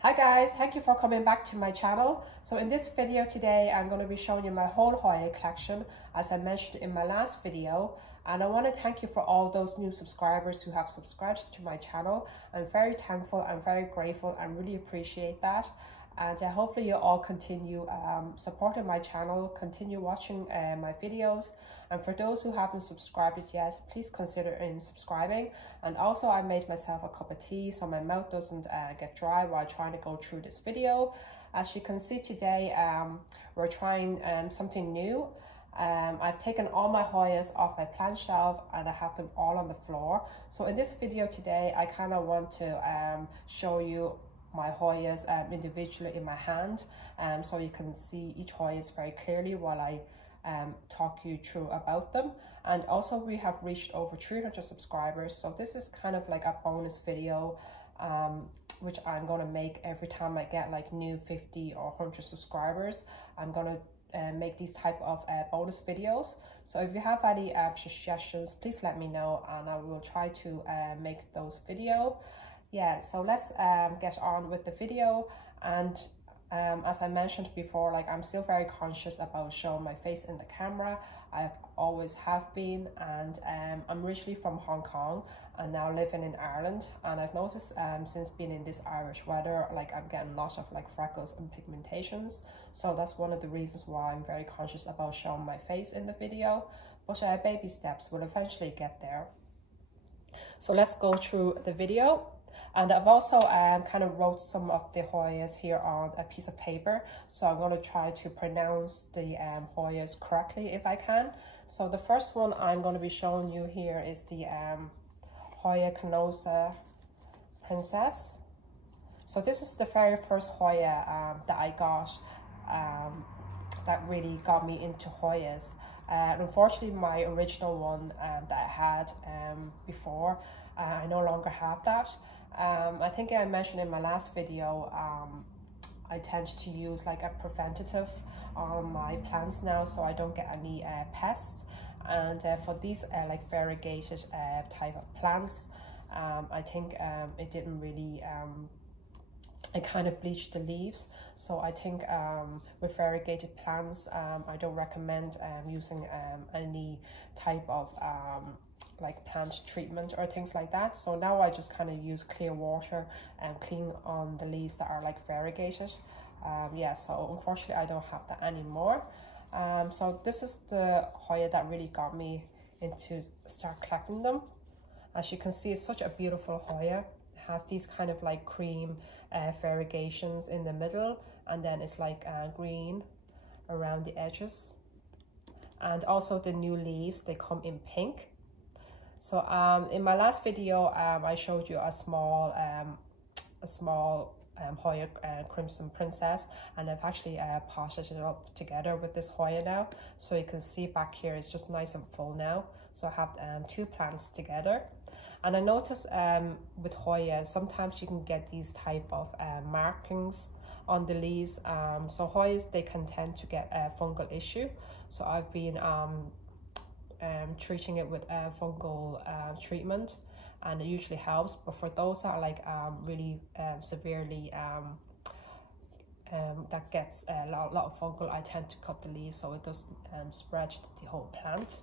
Hi guys, thank you for coming back to my channel. So in this video today, I'm going to be showing you my whole Hoya collection as I mentioned in my last video. And I want to thank you for all those new subscribers who have subscribed to my channel. I'm very thankful, I'm very grateful, and really appreciate that. And hopefully you all continue supporting my channel, continue watching my videos. And for those who haven't subscribed yet, please consider subscribing. And also I made myself a cup of tea so my mouth doesn't get dry while trying to go through this video. As you can see today, we're trying something new. I've taken all my Hoyas off my plant shelf and I have them all on the floor. So in this video today, I kind of want to show you my Hoyas individually in my hand, so you can see each Hoyas very clearly while I talk you through about them. And also we have reached over 300 subscribers, so this is kind of like a bonus video which I'm going to make every time I get like new 50 or 100 subscribers. I'm going to make these type of bonus videos. So if you have any suggestions, please let me know and I will try to make those video. Yeah, so let's get on with the video. And as I mentioned before, like I'm still very conscious about showing my face in the camera. I've always have been, and I'm originally from Hong Kong and now living in Ireland. And I've noticed since being in this Irish weather, like I'm getting a lot of like freckles and pigmentations. So that's one of the reasons why I'm very conscious about showing my face in the video. But baby steps will eventually get there. So let's go through the video. And I've also kind of wrote some of the Hoyas here on a piece of paper. So I'm going to try to pronounce the Hoyas correctly if I can. So the first one I'm going to be showing you here is the Hoya Collection Princess. So this is the very first Hoya that I got that really got me into Hoyas. Unfortunately, my original one that I had before, I no longer have that. I think I mentioned in my last video, I tend to use like a preventative on my plants now so I don't get any pests. And for these like variegated type of plants, I think it didn't really, it kind of bleached the leaves. So I think with variegated plants, I don't recommend using any type of like plant treatment or things like that. So now I just kind of use clear water and clean on the leaves that are like variegated. Yeah, so unfortunately I don't have that anymore. So this is the Hoya that really got me into start collecting them. As you can see, it's such a beautiful Hoya. It has these kind of like cream variegations in the middle, and then it's like green around the edges. And also the new leaves, they come in pink. So in my last video, I showed you a small Hoya Crimson Princess, and I've actually potted it up together with this Hoya now. So you can see back here, it's just nice and full now. So I have two plants together. And I noticed with Hoya, sometimes you can get these type of markings on the leaves. So Hoyas, they can tend to get a fungal issue. So I've been treating it with a fungal treatment, and it usually helps. But for those that are like really severely that gets a lot of fungal, I tend to cut the leaves so it doesn't spread the whole plant.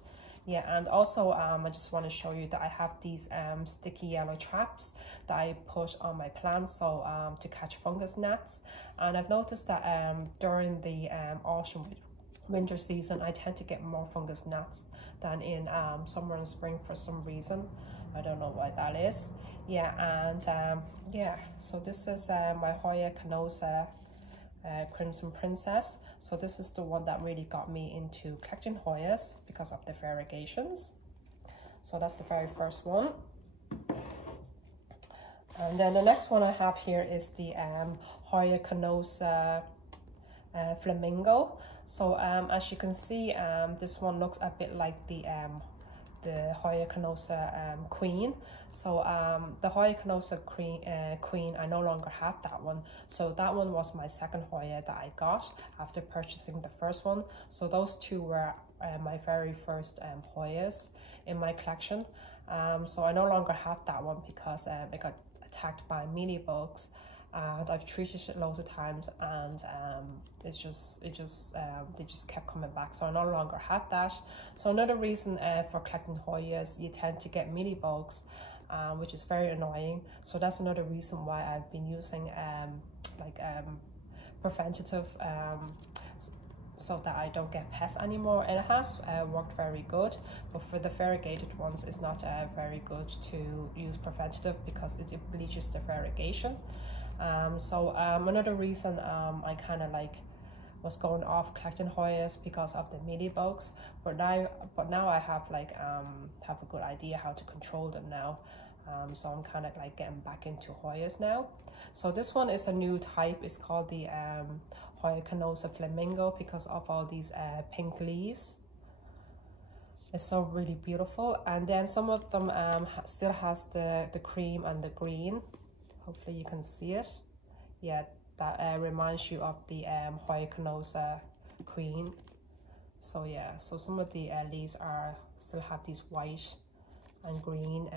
Yeah, and also I just want to show you that I have these sticky yellow traps that I put on my plants so to catch fungus gnats. And I've noticed that during the autumn winter season, I tend to get more fungus gnats than in summer and spring for some reason. I don't know why that is. Yeah, and yeah, so this is my Hoya Collection Crimson Princess. So this is the one that really got me into collecting Hoyas because of the variegations. So that's the very first one. And then the next one I have here is the Hoya Collection Flamingo. So as you can see, this one looks a bit like the Hoya Collection Queen. So the Hoya Collection Queen, I no longer have that one. So that one was my second Hoya that I got after purchasing the first one. So those two were my very first Hoyas in my collection. So I no longer have that one because it got attacked by mealybugs and I've treated it loads of times, and they just kept coming back, so I no longer have that. So another reason for collecting Hoyas, you tend to get mealybugs, which is very annoying. So that's another reason why I've been using preventative, so that I don't get pests anymore, and it has worked very good. But for the variegated ones, it's not very good to use preventative because it bleaches the variegation. Another reason I kind of was going off collecting Hoyas because of the mealybugs, but now I have have a good idea how to control them now. So I'm kind of getting back into Hoyas now. So this one is a new type. It's called the Hoya Flamingo because of all these pink leaves. It's so really beautiful. And then some of them still has the cream and the green. Hopefully you can see it. Yeah, that reminds you of the Hoya Canosa Queen. So yeah, so some of the leaves still have these white and green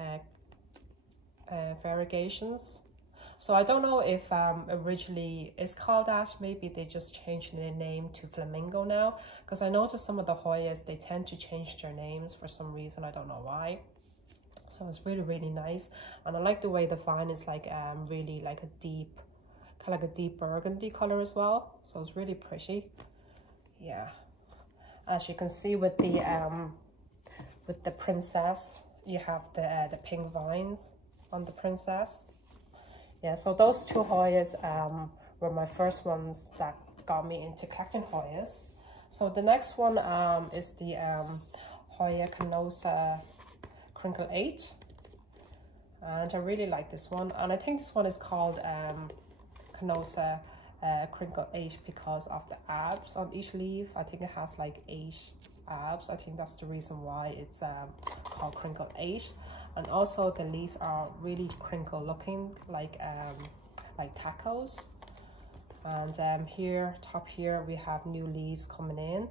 variegations. So I don't know if originally it's called that. Maybe they just changed the name to Flamingo now, because I noticed some of the Hoyas, they tend to change their names for some reason. I don't know why. So it's really, really nice, and I like the way the vine is really a deep, kind of a deep burgundy color as well. So it's really pretty. Yeah, as you can see with the princess, you have the pink vines on the princess. Yeah, so those two Hoyas were my first ones that got me into collecting Hoyas. So the next one is the Hoya Canosa Crinkle 8, and I really like this one, and I think this one is called Canosa Crinkle 8 because of the abs on each leaf. I think it has 8 abs. I think that's the reason why it's called Crinkle 8. And also the leaves are really crinkle looking, like tacos. And top here we have new leaves coming in.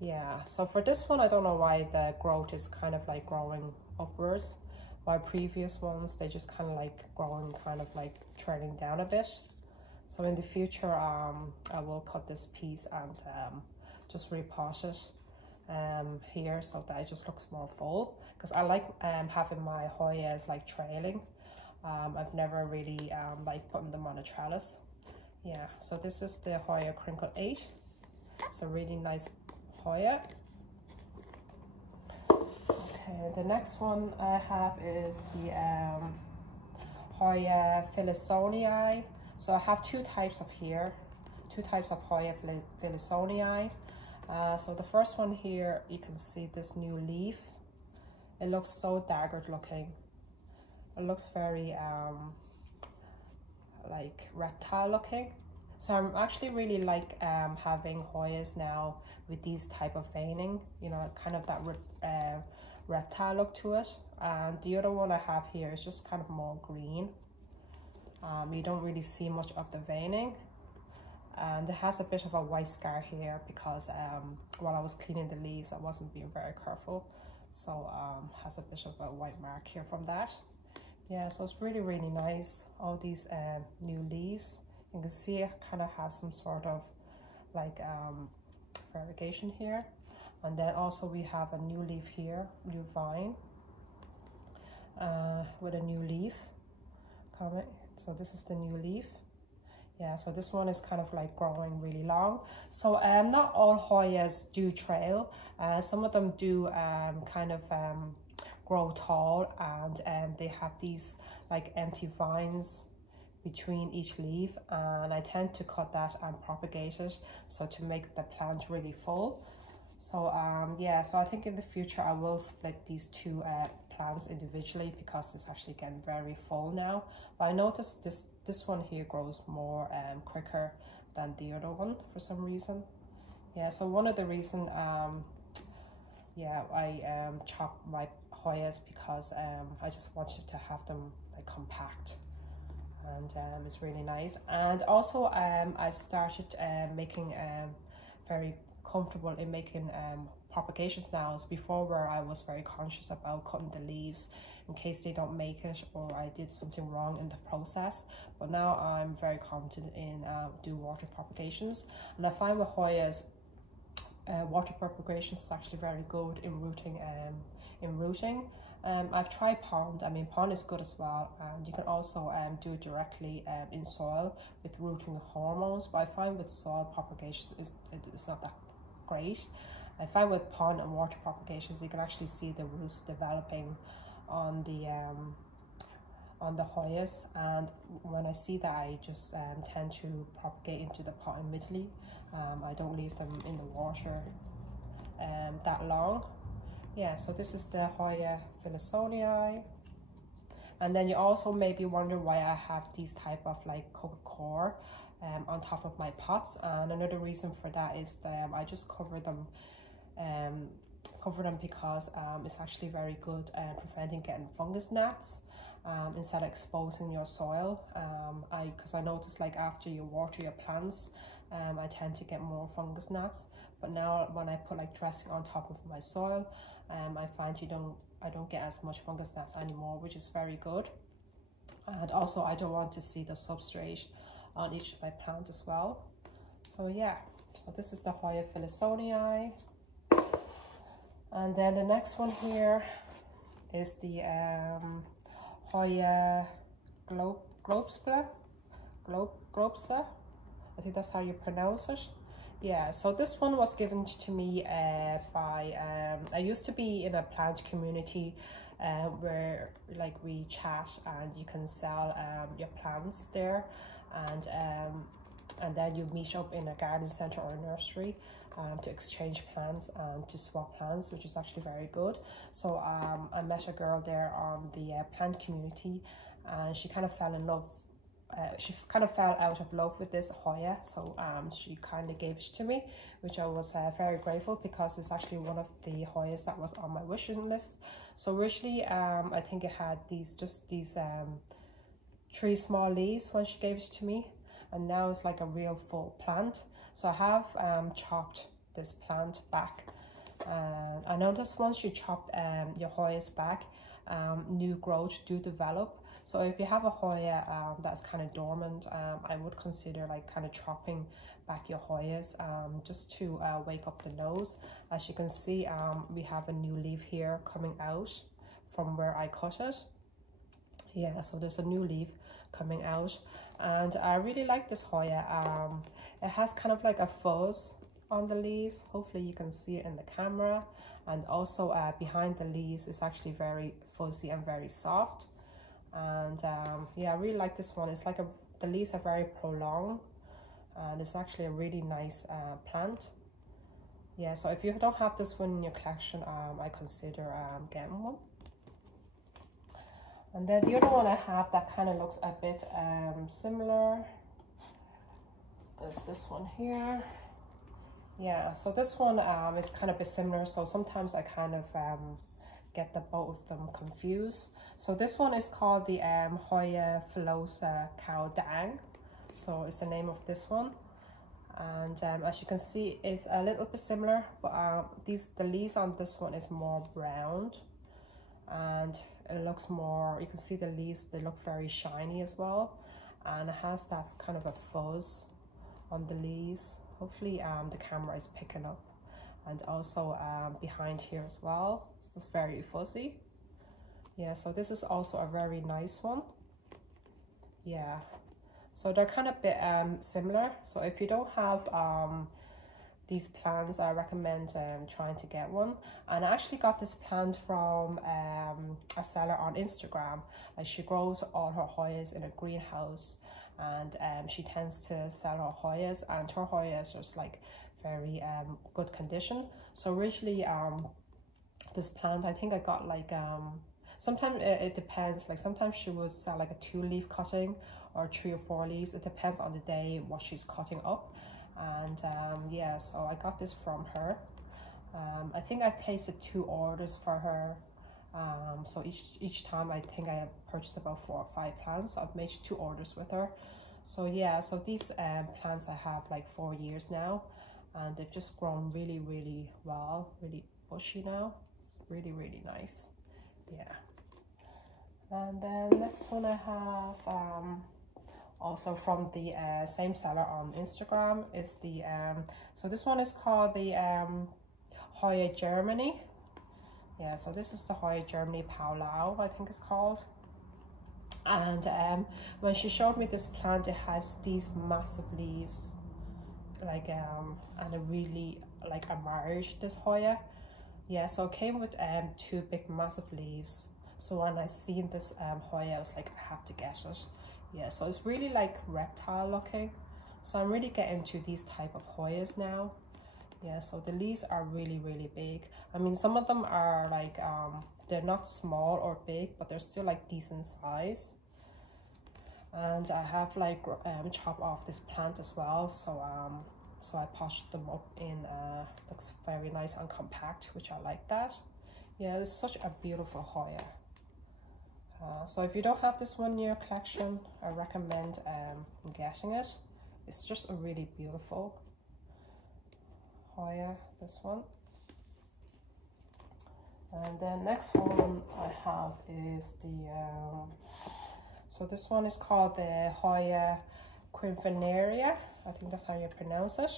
Yeah, so for this one, I don't know why the growth is kind of growing upwards, while previous ones, they just kind of growing kind of trailing down a bit. So in the future, I will cut this piece and just repot it here so that it just looks more full, because I like having my Hoyas trailing. I've never really putting them on a trellis. Yeah, so this is the Hoya Crinkle 8. It's a really nice Hoya. Okay, the next one I have is the Hoya Philosonii. So I have two types of Hoya Philosonii. So the first one here, you can see this new leaf. It looks so daggered looking. It looks very reptile looking. So I'm actually really having Hoyas now with these type of veining, you know, kind of that reptile look to it. And the other one I have here is just kind of more green. You don't really see much of the veining, and it has a bit of a white scar here because while I was cleaning the leaves, I wasn't being very careful, so has a bit of a white mark here from that. Yeah, so it's really, really nice. All these new leaves, you can see it kind of has some sort of variegation here. And then also we have a new leaf here, new vine with a new leaf coming. So this is the new leaf. Yeah, so this one is kind of growing really long. So not all Hoyas do trail. Some of them do kind of grow tall, and they have these empty vines between each leaf, and I tend to cut that and propagate it, so to make the plant really full. So yeah, so I think in the future I will split these two plants individually because it's actually getting very full now. But I noticed this one here grows more quicker than the other one for some reason. Yeah, so one of the reason yeah, I chopped my Hoyas because I just wanted to have them compact, and it's really nice. And also I started making very comfortable in making propagation styles before, where I was very conscious about cutting the leaves in case they don't make it or I did something wrong in the process. But now I'm very confident in doing water propagations, and I find with Hoya's water propagations is actually very good in rooting. I've tried pond. I mean, pond is good as well, and you can also do it directly in soil with rooting hormones. But I find with soil propagations it's not that great. I find with pond and water propagations you can actually see the roots developing on the Hoyas, and when I see that, I just tend to propagate into the pot immediately. I don't leave them in the water that long. Yeah, so this is the Hoya Collection. And then you also maybe wonder why I have these type of like coco core on top of my pots, and another reason for that is that I just cover them because it's actually very good at preventing getting fungus gnats instead of exposing your soil. Because I noticed like after you water your plants, I tend to get more fungus gnats. But now when I put like dressing on top of my soil, I find I don't get as much fungus gnats anymore, which is very good. And also I don't want to see the substrate on each of my plants as well. So yeah, so this is the Hoya Collection. And then the next one here is the Hoya Globster. I think that's how you pronounce it. Yeah, so this one was given to me by, I used to be in a plant community where like we chat and you can sell your plants there, and then you meet up in a garden center or a nursery to exchange plants and to swap plants, which is actually very good. So I met a girl there on the plant community, and she kind of fell in love. She kind of fell out of love with this Hoya, so she kind of gave it to me, which I was very grateful, because it's actually one of the Hoyas that was on my wishing list. So originally, I think it had these 3 small leaves when she gave it to me, and now it's like a real full plant. So I have chopped this plant back. I noticed once you chop your Hoyas back, new growth do develop. So if you have a Hoya that's kind of dormant, I would consider like kind of chopping back your Hoyas just to wake up the nose. As you can see, we have a new leaf here coming out from where I cut it. Yeah, so there's a new leaf coming out, and I really like this Hoya. It has kind of like a fuzz on the leaves. Hopefully you can see it in the camera, and also behind the leaves is actually very fuzzy and very soft. And yeah, I really like this one. It's like the leaves are very prolonged, and it's actually a really nice plant. Yeah, so if you don't have this one in your collection, I consider getting one. And then the other one I have that kind of looks a bit similar is this one here. Yeah, so this one is kind of a bit similar, so sometimes I kind of get the both of them confused. So this one is called the Hoya Filosa Cow Dang. So it's the name of this one. And as you can see, it's a little bit similar, but the leaves on this one is more browned, and it looks more, you can see the leaves, they look very shiny as well, and it has that kind of a fuzz on the leaves. Hopefully the camera is picking up, and also behind here as well, it's very fuzzy. Yeah, so this is also a very nice one. Yeah, so they're kind of a bit similar. So if you don't have these plants, I recommend trying to get one. And I actually got this plant from a seller on Instagram. She grows all her Hoyas in a greenhouse, and she tends to sell her Hoyas, and her Hoyas are just like very good condition. So originally this plant, I think I got like sometimes it depends, like sometimes she would sell like a 2-leaf cutting or 3 or 4 leaves. It depends on the day what she's cutting up. And yeah, so I got this from her. I think I placed 2 orders for her. So each time I think I purchased about 4 or 5 plants. So I've made 2 orders with her. So yeah, so these plants I have like 4 years now, and they've just grown really, really well, really bushy now, really, really nice. Yeah. And then next one I have also from the same seller on Instagram is the so this one is called the Hoya Germany. Yeah, so this is the Hoya Germany Paolau, I think it's called. And when she showed me this plant, it has these massive leaves, like and I really like admired this Hoya. Yeah, so it came with two big massive leaves. So when I seen this Hoya, I was like, I have to get it. Yeah, so it's really like reptile looking. So I'm really getting into these type of Hoyas now. Yeah, so the leaves are really, really big. I mean, some of them are like, they're not small or big, but they're still like decent size. And I have like chopped off this plant as well. So I potted them up in, looks very nice and compact, which I like that. Yeah, it's such a beautiful Hoya. So if you don't have this one in your collection, I recommend getting it. It's just a really beautiful Hoya, this one. And then next one I have is the, so this one is called the Hoya Quinfernaria. I think that's how you pronounce it.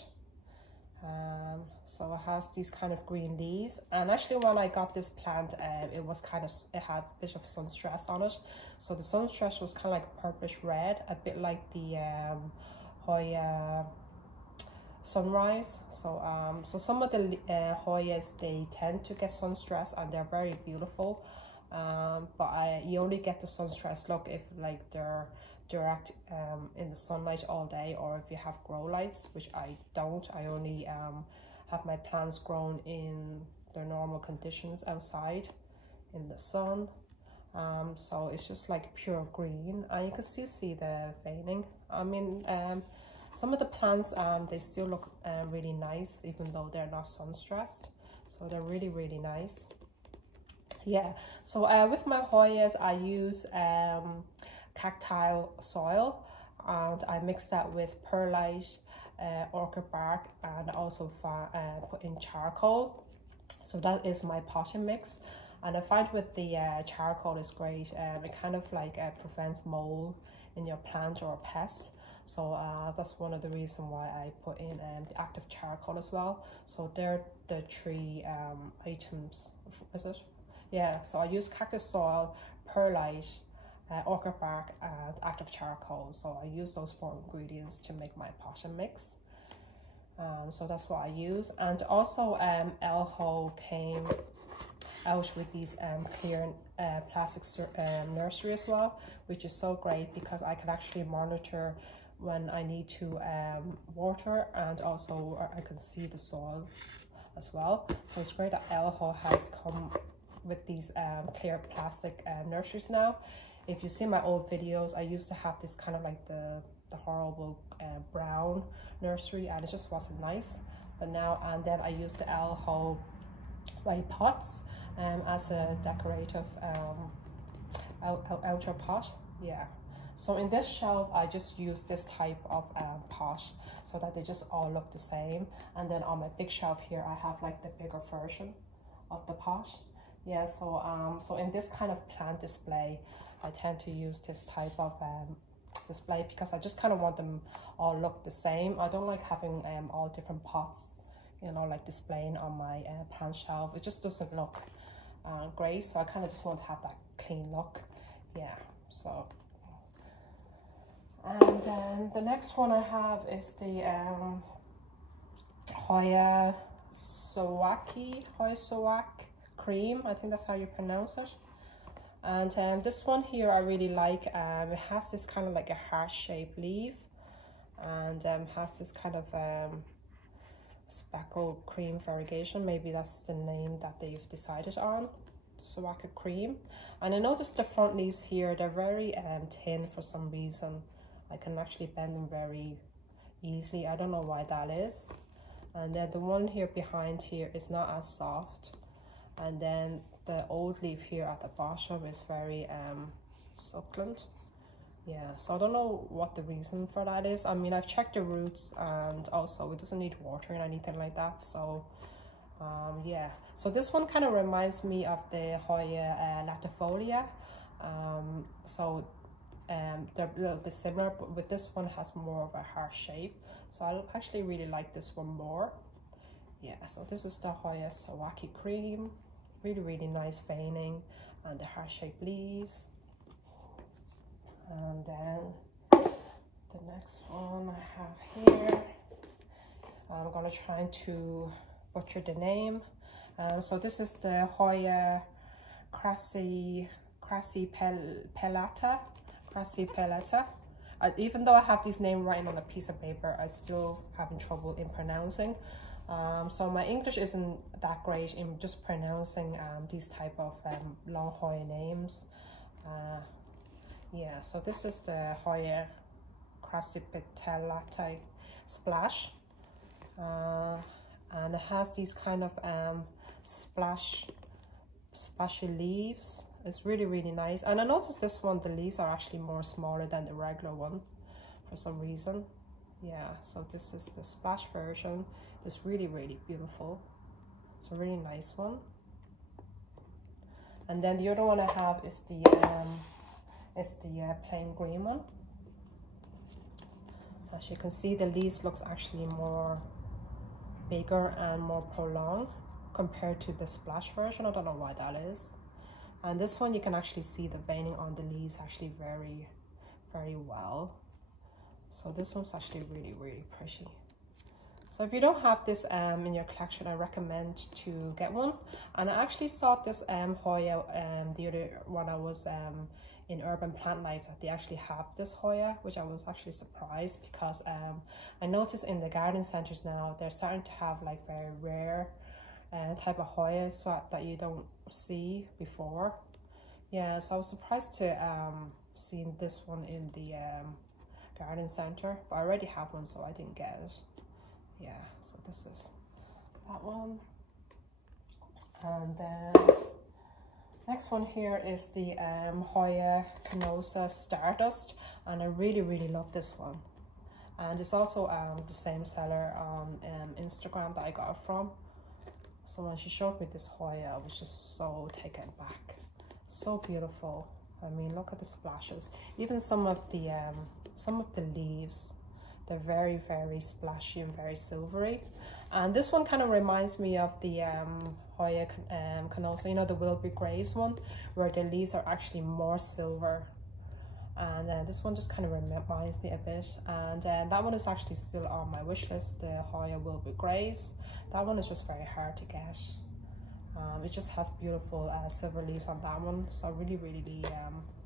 So it has these kind of green leaves, and actually when I got this plant, it had a bit of sun stress on it. So the sun stress was kind of like purplish red, a bit like the Hoya Sunrise. So so some of the Hoyas, they tend to get sun stress and they're very beautiful, but you only get the sun stress look if like they're direct in the sunlight all day, or if you have grow lights, which I don't. I only have my plants grown in their normal conditions outside in the sun. So it's just like pure green, and you can still see the veining. I mean, some of the plants, they still look really nice even though they're not sun stressed, so they're really, really nice. Yeah, so with my Hoyas I use cacti soil, and I mix that with perlite, orchid bark, and also put in charcoal. So that is my potting mix, and I find with the charcoal is great. It kind of like prevents mold in your plant or pests. So that's one of the reasons why I put in the active charcoal as well. So they're the three items. Is it? Yeah, so I use cactus soil, perlite, orchid bark, and active charcoal. So I use those 4 ingredients to make my potting mix. So that's what I use. And also Elho came out with these clear plastic nursery as well, which is so great because I can actually monitor when I need to water, and also I can see the soil as well. So it's great that Elho has come with these clear plastic nurseries now. If you see my old videos, I used to have this kind of like the horrible brown nursery, and it just wasn't nice. But now, and then I use the Elho white pots as a decorative outer pot. Yeah, so in this shelf I just use this type of pot so that they just all look the same. And then on my big shelf here I have like the bigger version of the pot. Yeah, so so in this kind of plant display I tend to use this type of display because I just kind of want them all look the same. I don't like having all different pots, you know, like displaying on my plant shelf. It just doesn't look great, so I kind of just want to have that clean look. Yeah, so and then the next one I have is the Hoya Sowak cream. I think that's how you pronounce it. And this one here I really like. It has this kind of like a heart-shaped leaf, and has this kind of speckled cream variegation. Maybe that's the name that they've decided on, the Sowak cream. And I noticed the front leaves here, they're very thin for some reason. I can actually bend them very easily. I don't know why that is. And then the one here behind here is not as soft. And then the old leaf here at the bottom is very succulent. Yeah, so I don't know what the reason for that is. I mean, I've checked the roots, and also it doesn't need watering or anything like that. So yeah, so this one kind of reminds me of the Hoya latifolia. So they're a little bit similar, but with this one has more of a heart shape. So I actually really like this one more. Yeah, so this is the Hoya Sawaki cream. Really nice veining and the heart-shaped leaves. And then the next one I have here, I'm gonna try to butcher the name. So this is the Hoya crassipelata. Even though I have this name written on a piece of paper, I still having trouble in pronouncing. So my English isn't that great in just pronouncing these type of long Hoya names. Yeah, so this is the Hoya crassipelata splash, and it has these kind of splashy leaves. It's really nice, and I noticed this one, the leaves are actually more smaller than the regular one for some reason. Yeah, so this is the splash version. It's really beautiful. It's a really nice one. And then the other one I have is the plain green one. As you can see, the leaves looks actually more bigger and more prolonged compared to the splash version. I don't know why that is. And this one, you can actually see the veining on the leaves actually very well. So this one's actually really pretty. So if you don't have this in your collection, I recommend to get one. And I actually saw this Hoya the other one I was in Urban Plant Life, that they actually have this Hoya, which I was actually surprised, because I noticed in the garden centers now they're starting to have like very rare type of Hoya so that you don't see before. Yeah, so I was surprised to seeing this one in the garden center, but I already have one, so I didn't get it. Yeah, so this is that one. And then next one here is the Hoya Canosa Stardust, and I really love this one. And it's also the same seller on Instagram that I got it from. So when she showed me this Hoya, I was just so taken back. So beautiful. I mean, look at the splashes. Even some of the leaves, they're very splashy and very silvery. And this one kind of reminds me of the Hoya Canosa, you know, the Wilbur Graves one, where the leaves are actually more silver. And this one just kind of reminds me a bit. And that one is actually still on my wish list, the Hoya Wilbur Graves. That one is just very hard to get. It just has beautiful silver leaves on that one, so I really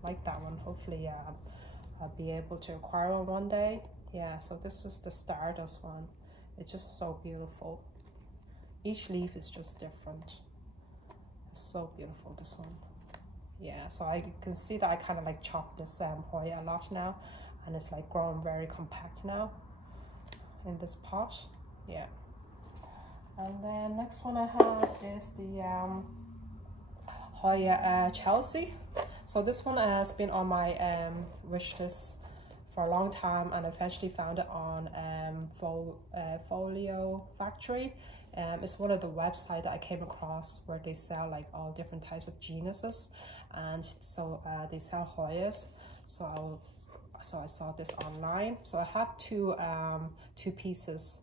like that one. Hopefully I'll be able to acquire one day. Yeah, so this is the Stardust one. It's just so beautiful. Each leaf is just different. It's so beautiful, this one. Yeah, so I can see that I kind of like chopped this Hoya a lot now, and it's like grown very compact now in this pot. Yeah. And then next one I have is the Hoya Chelsea. So this one has been on my wish list for a long time, and I eventually found it on Folio Factory. It's one of the websites that I came across where they sell like all different types of genuses, and so they sell Hoyas. So I saw this online. So I have two pieces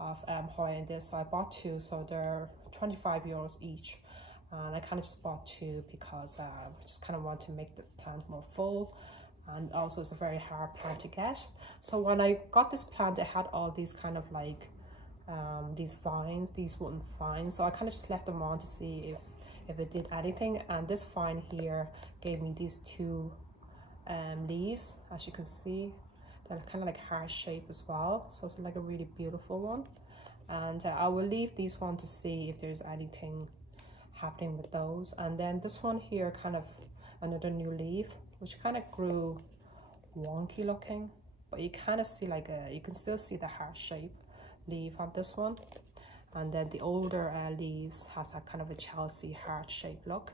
of Hoya in this, so I bought two, so they're 25 euros each, and I kind of just bought two because I just kind of want to make the plant more full, and also it's a very hard plant to get. So when I got this plant, it had all these kind of like these vines, these wooden vines, so I kind of just left them on to see if it did anything, and this vine here gave me these two leaves. As you can see, they're kind of like heart shape as well, so it's like a really beautiful one. And I will leave these one to see if there's anything happening with those. And then this one here, kind of another new leaf, which kind of grew wonky looking, but you kind of see like you can still see the heart shape leaf on this one. And then the older leaves has that kind of a Chelsea heart shape look.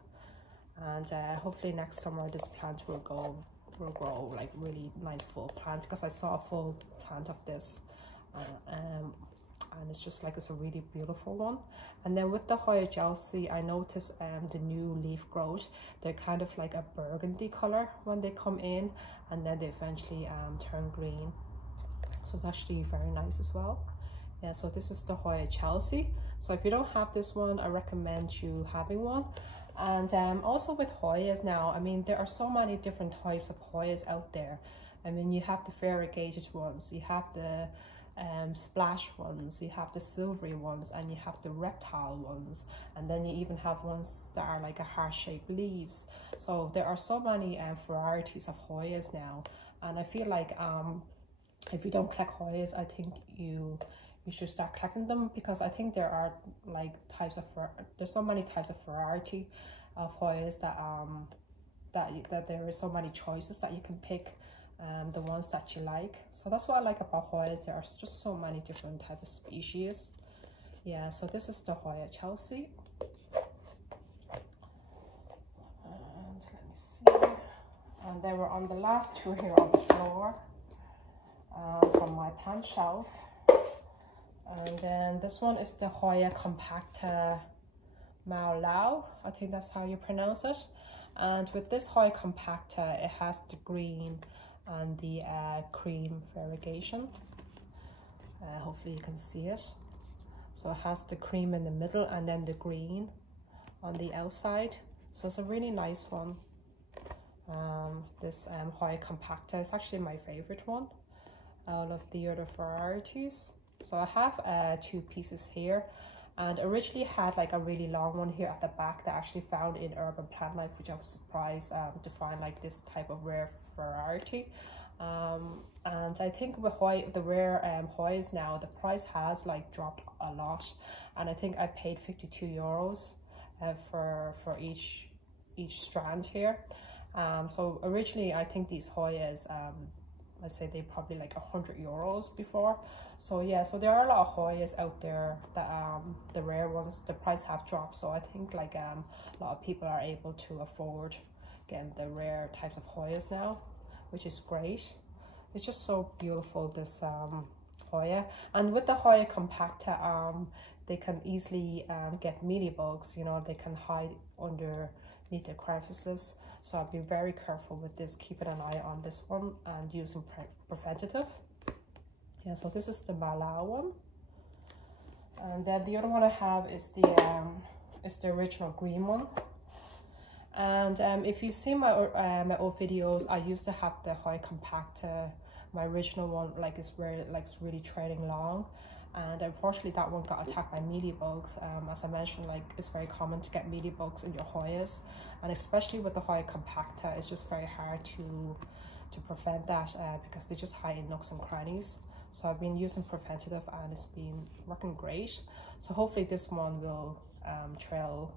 And hopefully next summer this plant will grow like really nice full plant, because I saw a full plant of this and it's just like, it's a really beautiful one. And then with the Hoya Chelsea, I noticed the new leaf growth, they're kind of like a burgundy color when they come in, and then they eventually turn green. So it's actually very nice as well. Yeah, so this is the Hoya Chelsea. So if you don't have this one, I recommend you having one. And also with Hoyas now, I mean, there are so many different types of Hoyas out there. I mean, you have the variegated ones, you have the splash ones, you have the silvery ones, and you have the reptile ones, and then you even have ones that are like a heart-shaped leaves. So there are so many varieties of Hoyas now, and I feel like if you don't collect Hoyas, I think you should start collecting them, because I think there are like there's so many types of variety of Hoyas that that there is so many choices that you can pick the ones that you like. So that's what I like about Hoyas. There are just so many different types of species. Yeah, so this is the Hoya Chelsea. And let me see. And they were on the last two here on the floor from my plant shelf. And then this one is the Hoya Compacta Mao Lao. I think that's how you pronounce it. And with this Hoya Compacta, it has the green and the cream variegation. Hopefully you can see it. So it has the cream in the middle and then the green on the outside. So it's a really nice one. This Hoya Compacta is actually my favorite one out of the other varieties. So I have two pieces here, and originally had like a really long one here at the back that I actually found in Urban Plant Life, which I was surprised to find like this type of rare variety. And I think with the rare Hoyas now, the price has like dropped a lot, and I think I paid 52 euros for each strand here. So originally I think these Hoyas I say they probably like 100 euros before. So yeah, so there are a lot of Hoyas out there that the rare ones, the price have dropped. So I think like a lot of people are able to afford getting the rare types of Hoyas now, which is great. It's just so beautiful, this Hoya. And with the Hoya Compacta, they can easily get mealybugs, you know, they can hide underneath the crevices. So I'll be very careful with this, keeping an eye on this one and using preventative. Yeah, so this is the Malao one. And then the other one I have is the original green one. And if you see my old videos, I used to have the Hoya Compacta, my original one, like it's really trailing long. And unfortunately that one got attacked by mealybugs. As I mentioned, like it's very common to get mealybugs in your Hoyas, and especially with the Hoya Compacta, it's just very hard to prevent that because they just hide in nooks and crannies. So I've been using preventative and it's been working great. So hopefully this one will trail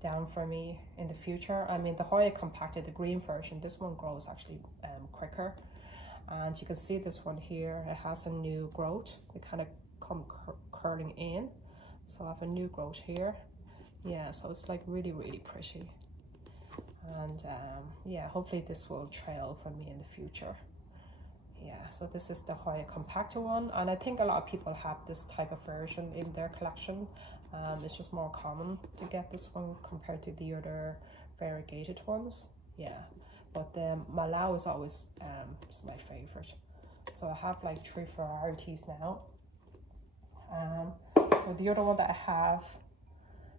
down for me in the future. I mean, the Hoya Compacta, the green version, this one grows actually quicker. And you can see this one here, it has a new growth. It kind of come curling in, so I have a new growth here. Yeah, so it's like really pretty. And yeah, hopefully this will trail for me in the future. Yeah, so this is the Hoya Compacta one, and I think a lot of people have this type of version in their collection. It's just more common to get this one compared to the other variegated ones. Yeah, but the Malao is always is my favorite. So I have like 3 varieties now. So the other one that I have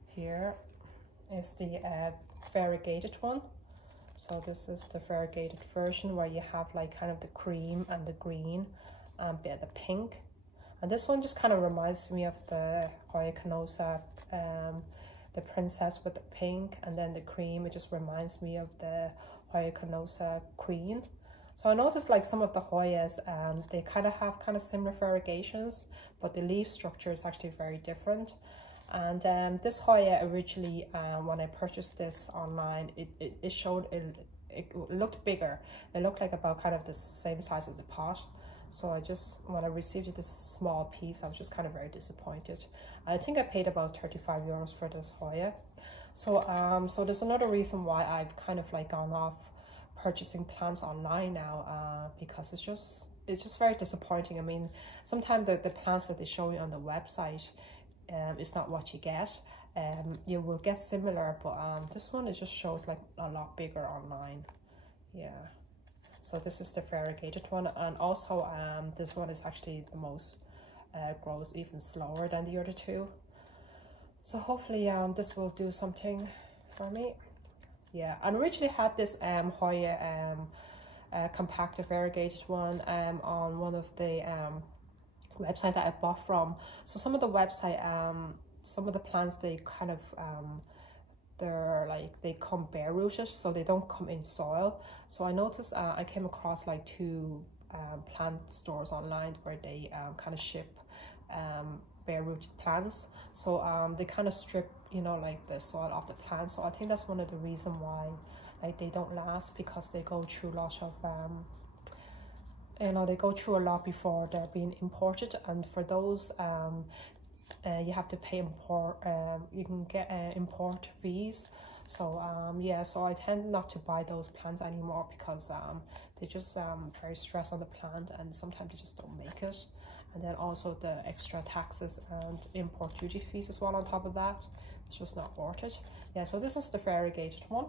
here is the variegated one. So this is the variegated version where you have like kind of the cream and the green and a bit of the pink. And this one just kind of reminds me of the Hoya Canosa, the princess with the pink and then the cream. It just reminds me of the Hoya Canosa queen. So I noticed like some of the Hoyas, they kind of have similar variegations, but the leaf structure is actually very different. And this Hoya originally, when I purchased this online, it showed, it looked bigger. It looked like about kind of the same size as a pot. So when I received this small piece, I was just kind of very disappointed. I think I paid about 35 euros for this Hoya. So so there's another reason why I've kind of like gone off purchasing plants online now, because it's just it's just very disappointing. I mean, sometimes the plants that they show you on the website is not what you get. You will get similar, but this one, it just shows like a lot bigger online. Yeah, so this is the variegated one, and also this one is actually the most grows even slower than the other two. So hopefully this will do something for me. Yeah, I originally had this Hoya compacted variegated one on one of the website that I bought from. So some of the website, some of the plants, they kind of they're like, they come bare rooted, so they don't come in soil. So I noticed I came across like two plant stores online where they kind of ship bare rooted plants. So they kind of strip, you know, like the soil off the plant. So I think that's one of the reasons why like they don't last, because they go through lots of you know, they go through a lot before they're being imported, and for those you have to pay import, you can get import fees. So yeah, so I tend not to buy those plants anymore, because they just very stress on the plant, and sometimes they just don't make it. And then also the extra taxes and import duty fees as well on top of that, it's just not worth it. Yeah, so this is the variegated one.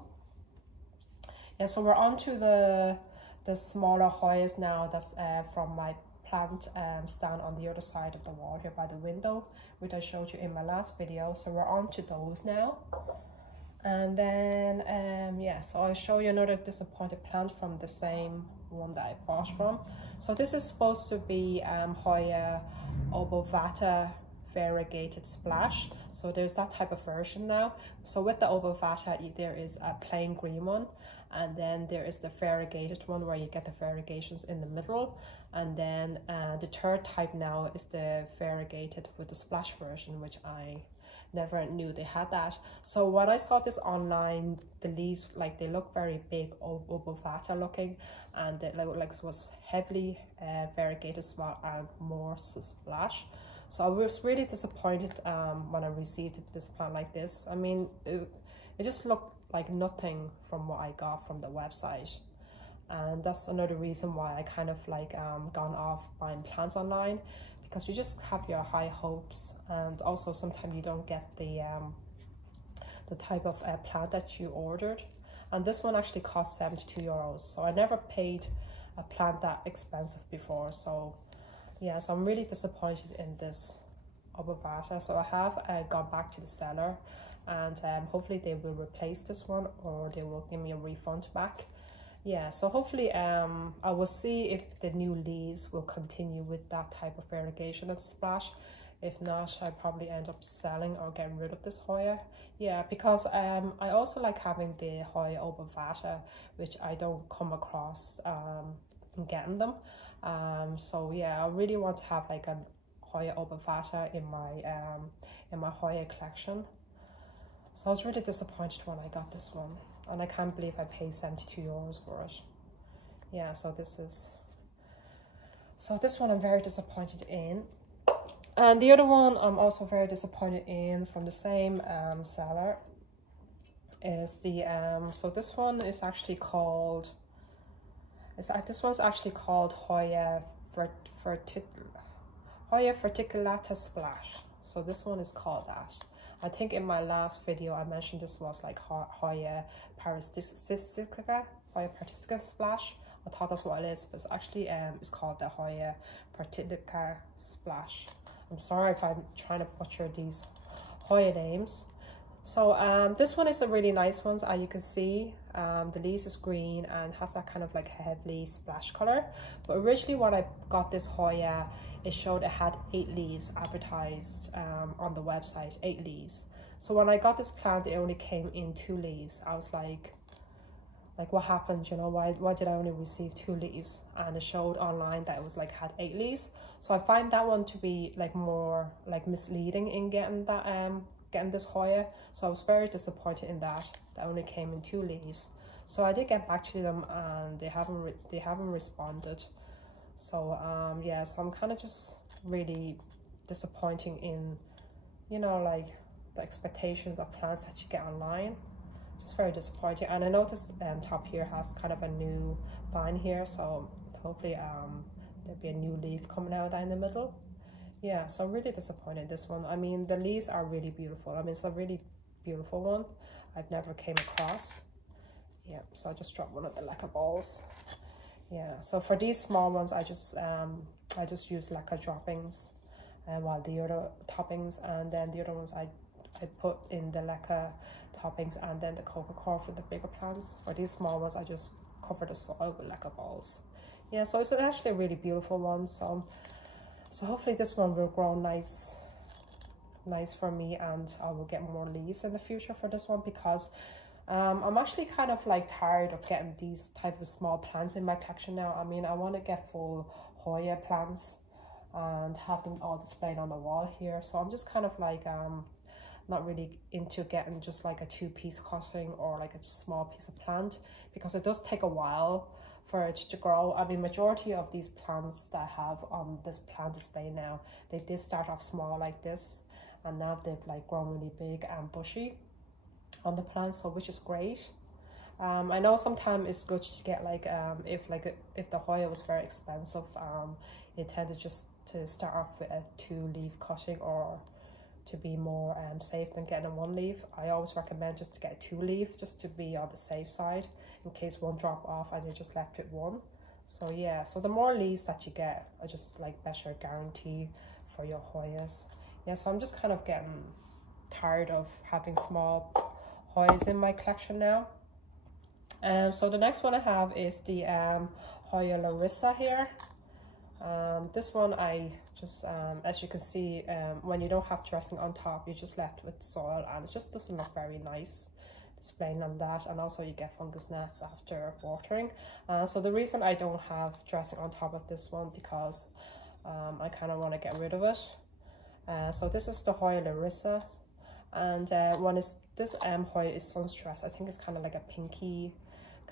Yeah, so we're on to the smaller Hoyas now. That's from my plant stand on the other side of the wall here by the window, which I showed you in my last video. So we're on to those now. And then yeah, so I'll show you another disappointed plant from the same one that I bought from. So this is supposed to be Hoya obovata variegated splash. So there's that type of version now. So with the obovata, there is a plain green one, and then there is the variegated one where you get the variegations in the middle, and then the third type now is the variegated with the splash version, which I never knew they had that. So when I saw this online, the leaves, like, they look very big, obovata looking, and it like was heavily variegated as well, and more splash. So I was really disappointed when I received this plant like this. I mean, it just looked like nothing from what I got from the website, and that's another reason why I kind of like gone off buying plants online, because you just have your high hopes, and also sometimes you don't get the type of plant that you ordered. And this one actually cost €72, so I never paid a plant that expensive before. So yeah, so I'm really disappointed in this obovata. So I have gone back to the seller, and hopefully they will replace this one, or they will give me a refund back. Yeah, so hopefully I will see if the new leaves will continue with that type of variegation and splash. If not, I probably end up selling or getting rid of this Hoya. Yeah, because I also like having the Hoya obovata, which I don't come across in getting them. So yeah, I really want to have like a Hoya obovata in my Hoya collection. So I was really disappointed when I got this one, and I can't believe I paid €72 for it. Yeah, so this one I'm very disappointed in. And the other one I'm also very disappointed in, from the same seller, is the so this one is actually called, this one's actually called Hoya verticulata splash. So this one is called that. I think in my last video I mentioned this was like Hoya parasitica splash. I thought that's what it is, but it's actually it's called the Hoya verticulata splash. I'm sorry if I'm trying to butcher these Hoya names. So this one is a really nice one. So as you can see, the leaves is green and has that kind of like heavily splash color. But originally when I got this Hoya, it showed it had 8 leaves advertised on the website, 8 leaves. So when I got this plant, it only came in 2 leaves. I was like what happened, you know, why did I only receive 2 leaves? And it showed online that it was like had 8 leaves. So I find that one to be like more like misleading in getting that getting this Hoya. So I was very disappointed in that only came in 2 leaves. So I did get back to them, and they haven't responded. So yeah, so I'm kind of just really disappointing in, you know, like the expectations of plants that you get online. Just very disappointing. And I noticed top here has kind of a new vine here, so hopefully there'd be a new leaf coming out in the middle. Yeah, so really disappointed this one. I mean, the leaves are really beautiful. I mean, it's a really beautiful one I've never came across. Yeah, so I just dropped one of the lacquer balls. Yeah, so for these small ones, I just use lacquer droppings, while the other toppings, and then the other ones I put in the lacquer toppings and then the coco for the bigger plants. For these small ones, I just cover the soil with lacquer balls. Yeah, so it's actually a really beautiful one. So hopefully this one will grow nice for me, and I will get more leaves in the future for this one, because I'm actually kind of like tired of getting these type of small plants in my collection now. I mean, I want to get full Hoya plants and have them all displayed on the wall here. So I'm just kind of like not really into getting just like a two-piece cutting or like a small piece of plant, because it does take a while for it to grow. I mean, majority of these plants that I have on this plant display now, they did start off small like this, and now they've like grown really big and bushy on the plant, so which is great. I know sometimes it's good to get like if the Hoya was very expensive, it tended just to start off with a 2-leaf cutting, or to be more safe than getting a 1-leaf. I always recommend just to get a 2-leaf, just to be on the safe side in case one drop off and you're just left with one. So yeah, so the more leaves that you get are just like better guarantee for your Hoyas. Yeah, so I'm just kind of getting tired of having small Hoyas in my collection now. So the next one I have is the Hoya Larissa here. This one I just, as you can see, when you don't have dressing on top, you're just left with soil, and it just doesn't look very nice displaying on that, and also you get fungus gnats after watering. So the reason I don't have dressing on top of this one, because I kind of want to get rid of it. So this is the Hoya Larissa, and this Hoya is Sunstress. I think it's kind of like a pinky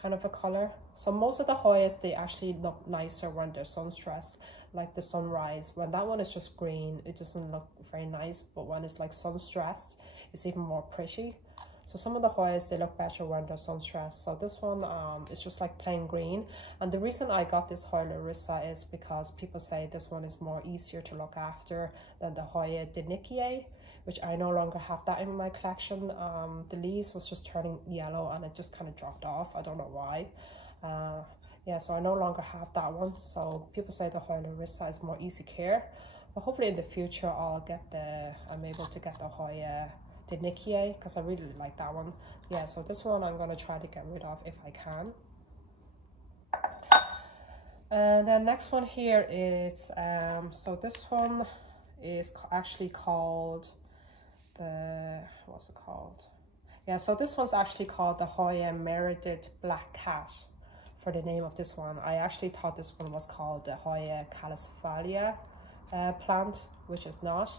kind of a color. So most of the Hoyas, they actually look nicer when they're sunstress, like the sunrise. When that one is just green, it doesn't look very nice, but when it's like sunstressed, it's even more pretty. So some of the Hoyas, they look better when they're sunstressed. So this one is just like plain green, and the reason I got this Hoya Larissa is because people say this one is more easier to look after than the Hoya Denicia, which I no longer have that in my collection. The leaves was just turning yellow and it just kind of dropped off. I don't know why. Yeah, so I no longer have that one. So people say the Hoya Larissa is more easy care, but hopefully in the future I'm able to get the Hoya Denicia, because I really like that one. Yeah, so this one I'm going to try to get rid of if I can. And then next one here is so this one is actually called what's it called? Yeah, so this one's actually called the Hoya Meredith Black Cat for the name of this one. I actually thought this one was called the Hoya Caliphalia plant, which is not.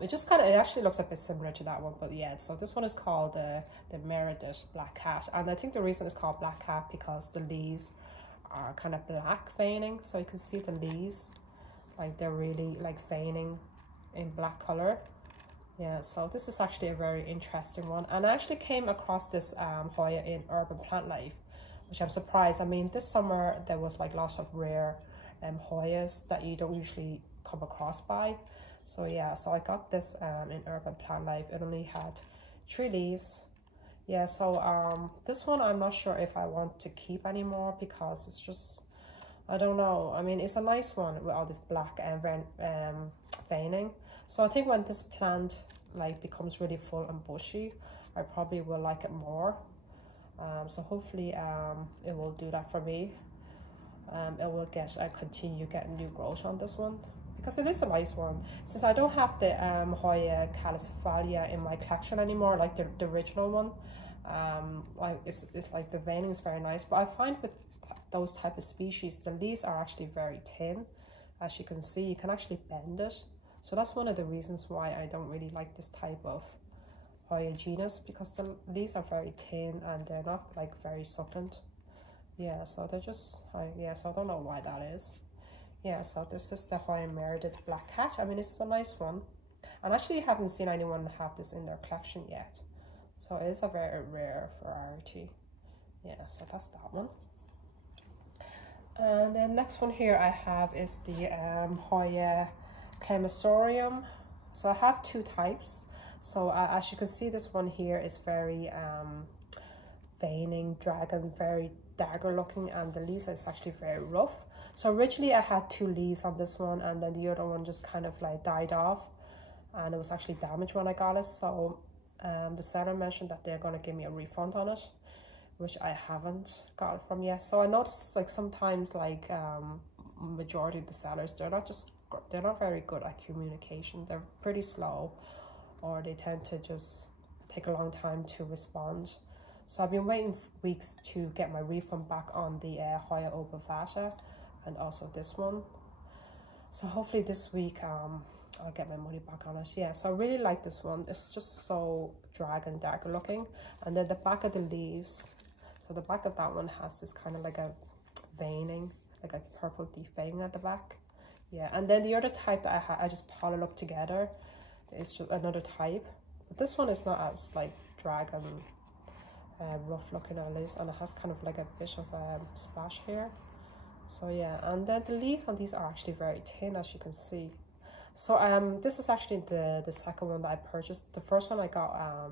It actually looks a bit similar to that one, but yeah, so this one is called the Meredith Black Cat, and I think the reason it's called Black Cat because the leaves are kind of black veining, so you can see the leaves, like they're really like veining in black color. Yeah, so this is actually a very interesting one, and I actually came across this Hoya in Urban Plant Life, which I'm surprised. I mean, this summer there was like lots of rare Hoyas that you don't usually come across by. So yeah, so I got this in Urban Plant Life. It only had 3 leaves. Yeah, so this one I'm not sure if I want to keep anymore, because it's just, I don't know. I mean, it's a nice one with all this black veining. So I think when this plant like becomes really full and bushy, I probably will like it more. So hopefully it will do that for me. It will continue getting new growth on this one, because it is a nice one. Since I don't have the Hoya Caliphalia in my collection anymore, like the original one, like it's like the veining is very nice. But I find with those type of species, the leaves are actually very thin. As you can see, you can actually bend it. So that's one of the reasons why I don't really like this type of Hoya genus, because the leaves are very thin and they're not like very succulent. Yeah, so they're just, yeah, so I don't know why that is. Yeah, so this is the Hoya Meredith Black Cat. I mean, this is a nice one. And actually haven't seen anyone have this in their collection yet. So it is a very rare variety. Yeah, so that's that one. And the next one here I have is the Hoya Collection. So I have two types. So as you can see, this one here is very veining, dragon, very dagger looking, and the leaves is actually very rough. So originally I had two leaves on this one, and then the other one just kind of like died off, and it was actually damaged when I got it. So the seller mentioned that they're going to give me a refund on it, which I haven't got it from yet. So I noticed like sometimes like majority of the sellers, they're not very good at communication. They're pretty slow, or they tend to just take a long time to respond. So I've been waiting weeks to get my refund back on the Hoya Obovata and also this one. So hopefully this week I'll get my money back on it. Yeah, so I really like this one. It's just so dragon dagger looking. And then the back of the leaves, so the back of that one has this kind of like a veining, like a purple deep veining at the back. Yeah, and then the other type that I just piled up together is just another type. But this one is not as like dragon rough looking at least, and it has kind of like a bit of a splash here. So yeah, and then the leaves on these are actually very thin, as you can see. So this is actually the second one that I purchased. The first one I got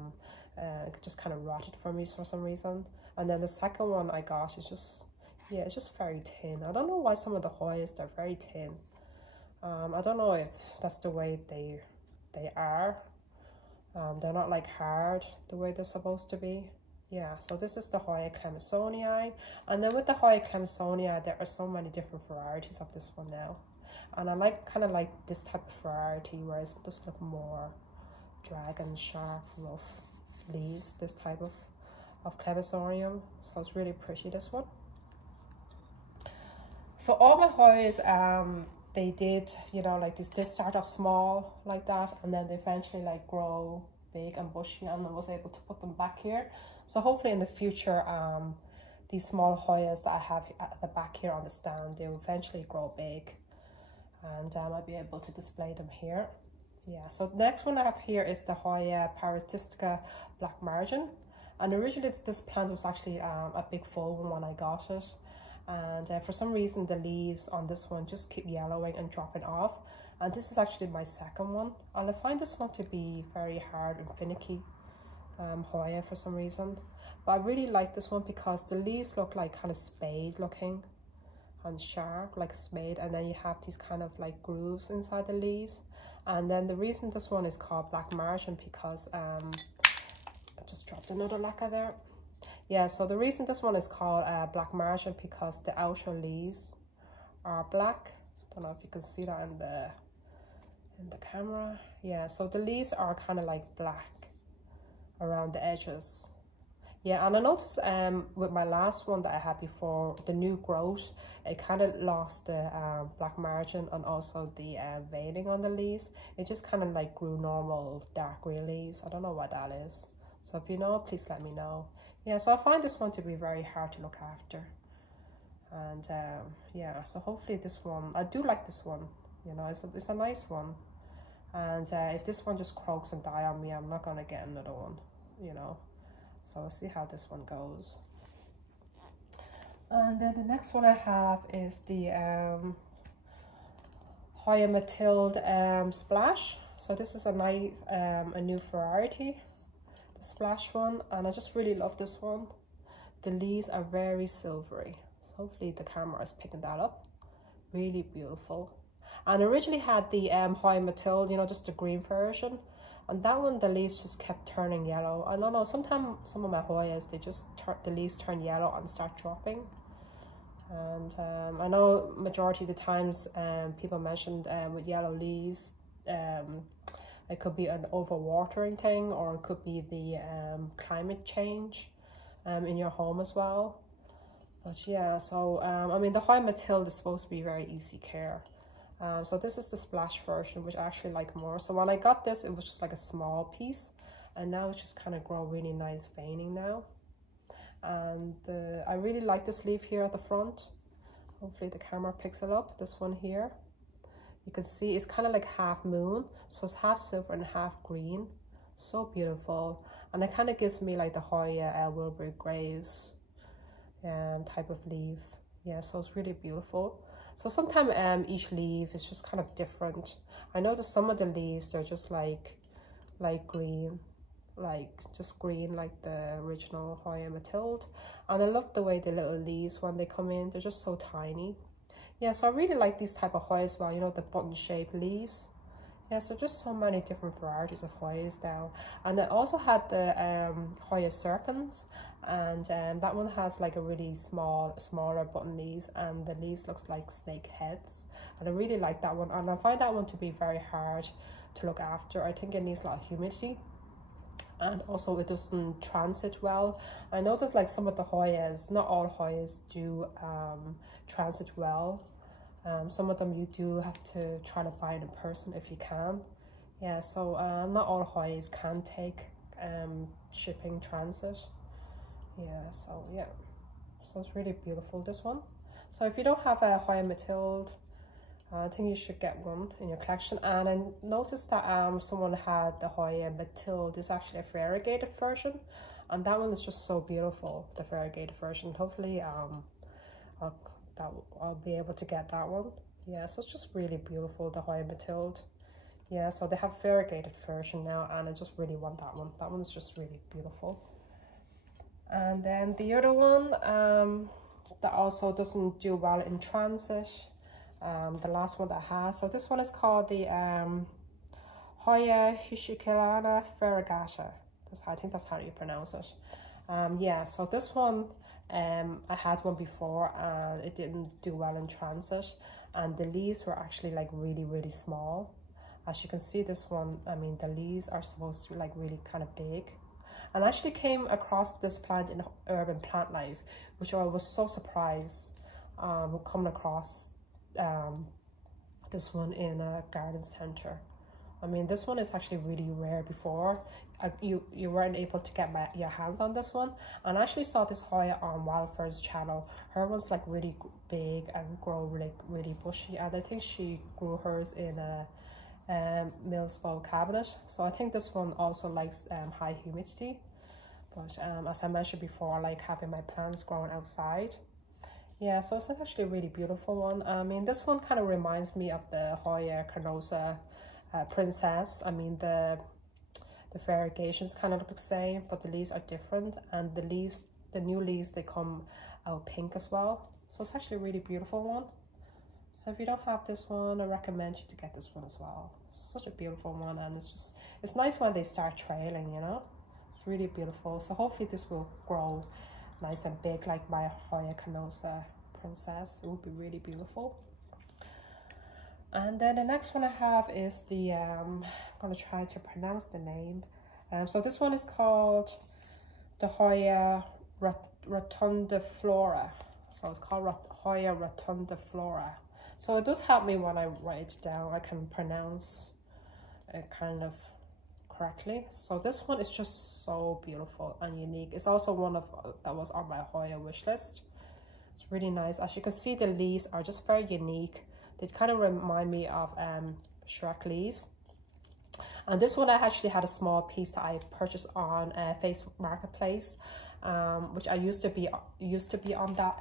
it just kind of rotted for me for some reason, and then the second one I got is just, yeah, it's just very thin. I don't know why some of the Hoyas, they're very thin. I don't know if that's the way they are. They're not like hard the way they're supposed to be. Yeah, so this is the Hoya Collection, and then with the Hoya Collection, there are so many different varieties of this one now, and I kind of like this type of variety where it's just look more dragon, sharp, rough leaves. This type of Collection, so it's really pretty, this one. So all my Hoyas, they did, you know, like they start off small like that, and then they eventually like grow big and bushy, and I was able to put them back here. So hopefully in the future, these small Hoyas that I have at the back here on the stand, they will eventually grow big, and I'll be able to display them here. Yeah, so the next one I have here is the Hoya Parasitica Black Margin, and originally this plant was actually a big full one when I got it, and for some reason the leaves on this one just keep yellowing and dropping off, and this is actually my second one, and I find this one to be very hard and finicky Hoya for some reason. But I really like this one because the leaves look like kind of spade looking and sharp like spade, and then you have these kind of like grooves inside the leaves. And then the reason this one is called Black Margin because I just dropped another lacquer there. Yeah, so the reason this one is called Black Margin because the outer leaves are black. Don't know if you can see that in the camera. Yeah, so the leaves are kind of like black around the edges. Yeah, and I noticed with my last one that I had before, the new growth, it kind of lost the black margin and also the veining on the leaves. It just kind of like grew normal dark green leaves. I don't know what that is. So if you know, please let me know. Yeah, so I find this one to be very hard to look after. And yeah, so hopefully this one, I do like this one, you know, it's a nice one. And if this one just croaks and die on me, I'm not gonna get another one, you know. So we'll see how this one goes. And then the next one I have is the Hoya Mathilde Splash. So this is a nice, a new variety, the Splash one, and I just really love this one. The leaves are very silvery. So hopefully the camera is picking that up. Really beautiful. And I originally had the Hoya Mathilde, you know, just the green version. And that one, the leaves just kept turning yellow. I don't know, sometimes some of my Hoyas, they just the leaves turn yellow and start dropping. And I know majority of the times people mentioned with yellow leaves, it could be an overwatering thing, or it could be the climate change in your home as well. But yeah, so I mean, the Hoya Mathilde is supposed to be very easy care. So this is the Splash version, which I actually like more. So when I got this, it was just like a small piece, and now it's just kind of grown really nice veining now. And I really like this leaf here at the front. Hopefully the camera picks it up. This one here, you can see it's kind of like half moon, so it's half silver and half green. So beautiful, and it kind of gives me like the Hoya Wilbur Graves type of leaf. Yeah, so it's really beautiful. So sometimes each leaf is just kind of different. I noticed some of the leaves, they're just like green, like just green like the original Hoya Mathilde. And I love the way the little leaves, when they come in, they're just so tiny. Yeah, so I really like these type of Hoya as well, you know, the button shaped leaves. Yeah, so just so many different varieties of Hoyas now. And I also had the Hoya Serpents, and that one has like a really smaller button leaves, and the leaves looks like snake heads. And I really like that one, and I find that one to be very hard to look after. I think it needs a lot of humidity, and also it doesn't transit well. I noticed like some of the Hoyas, not all Hoyas do transit well. Some of them you do have to try to buy it in person if you can. Yeah, so not all Hoyas can take shipping transit. Yeah, so yeah, so it's really beautiful, this one. So if you don't have a Hoya Mathilde, I think you should get one in your collection. And I noticed that someone had the Hoya Mathilde. It's actually a variegated version, and that one is just so beautiful, the variegated version. Hopefully I'll be able to get that one. Yeah, so it's just really beautiful, the Hoya Mathilde. Yeah, so they have variegated version now, and I just really want that one. That one is just really beautiful. And then the other one that also doesn't do well in transit, the last one that has. So this one is called the Hoya Collection Variegata. I think that's how you pronounce it. Yeah, so this one, I had one before and it didn't do well in transit, and the leaves were actually like really small. As you can see, this one, I mean, the leaves are supposed to be like really kind of big. And I actually came across this plant in Urban Plant Life, which I was so surprised coming across this one in a garden center. I mean, this one is actually really rare before. You weren't able to get your hands on this one. And I actually saw this Hoya on Wildfern's channel. Her one's like really big and grow really bushy. And I think she grew hers in a Millsbow cabinet. So I think this one also likes high humidity. But as I mentioned before, I like having my plants growing outside. Yeah, so it's actually a really beautiful one. I mean, this one kind of reminds me of the Hoya Carnosa Princess. I mean, the variegations kind of look the same, but the leaves are different, and the new leaves, they come out pink as well. So it's actually a really beautiful one. So if you don't have this one, I recommend you to get this one as well. It's such a beautiful one, and it's nice when they start trailing, you know. It's really beautiful. So hopefully this will grow nice and big like my Hoya Canosa Princess. It would be really beautiful. And then the next one I have is the I'm gonna try to pronounce the name. So this one is called the Hoya Rotundiflora. So it's called Hoya Rotundiflora. So it does help me when I write it down. I can pronounce it kind of correctly. So this one is just so beautiful and unique. It's also one of that was on my Hoya wish list. It's really nice. As you can see, the leaves are just very unique. They kind of remind me of Shrek leaves. And this one, I actually had a small piece that I purchased on Facebook Marketplace, which I used to be on that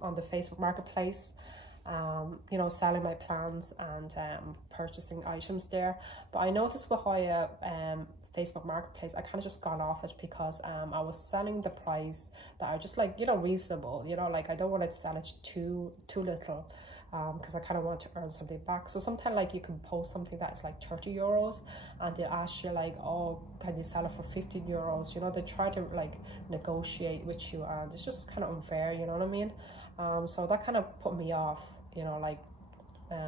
on the Facebook Marketplace. You know, selling my plants and purchasing items there. But I noticed with Hoya Facebook Marketplace, I kind of just got off it because I was selling the price that are just like, you know, reasonable. You know, like I don't want to sell it too little because I kind of want to earn something back. So sometimes like you can post something that's like 30 euros and they ask you like, oh, can you sell it for 15 euros? You know, they try to like negotiate with you, and it's just kind of unfair, you know what I mean? So that kind of put me off, you know, like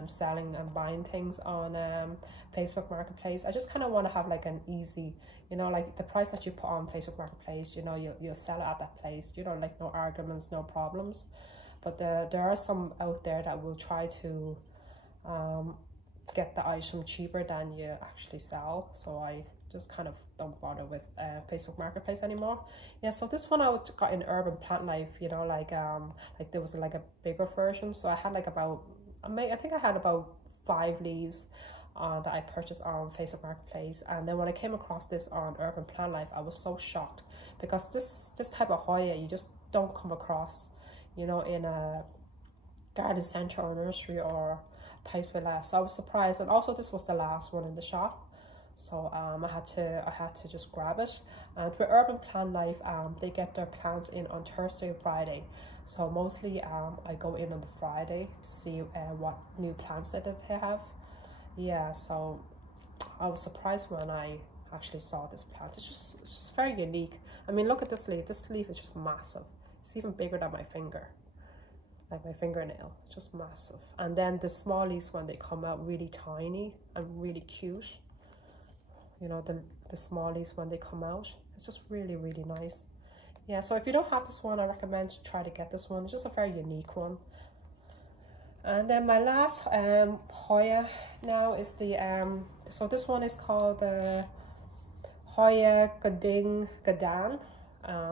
selling and buying things on Facebook Marketplace. I just kind of want to have like an easy, you know, like the price that you put on Facebook Marketplace, you know, you'll sell it at that place, you know, like no arguments, no problems. But there are some out there that will try to get the item cheaper than you actually sell. So I just kind of don't bother with Facebook Marketplace anymore. Yeah, so this one I got in Urban Plant Life, you know, like there was like a bigger version. So I had like about, I think I had about 5 leaves that I purchased on Facebook Marketplace. And then when I came across this on Urban Plant Life, I was so shocked because this type of Hoya you just don't come across, you know, in a garden center or nursery or type of last. So I was surprised, and also this was the last one in the shop. So I had to just grab it. And with Urban Plant Life, they get their plants in on Thursday and Friday. So mostly I go in on the Friday to see what new plants that they have. Yeah, so I was surprised when I actually saw this plant. It's just very unique. I mean, look at this leaf. This leaf is just massive. It's even bigger than my finger, like my fingernail, just massive. And then the small leaves, when they come out, really tiny and really cute. You know, the small leaves when they come out, it's just really, really nice. Yeah, so if you don't have this one, I recommend to try to get this one. It's just a very unique one. And then my last Hoya now is the so this one is called the Hoya Gadan.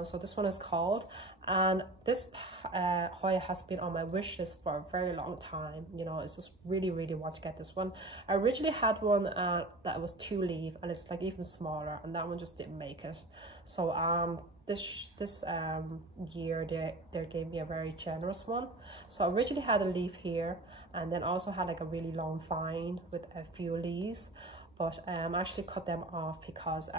So this one is called, and this Hoya has been on my wish list for a very long time. You know, it's just really, really want to get this one. I originally had one that was 2-leaf, and it's like even smaller, and that one just didn't make it. So this year they gave me a very generous one. So I originally had a leaf here, and then also had like a really long vine with a few leaves, but I actually cut them off because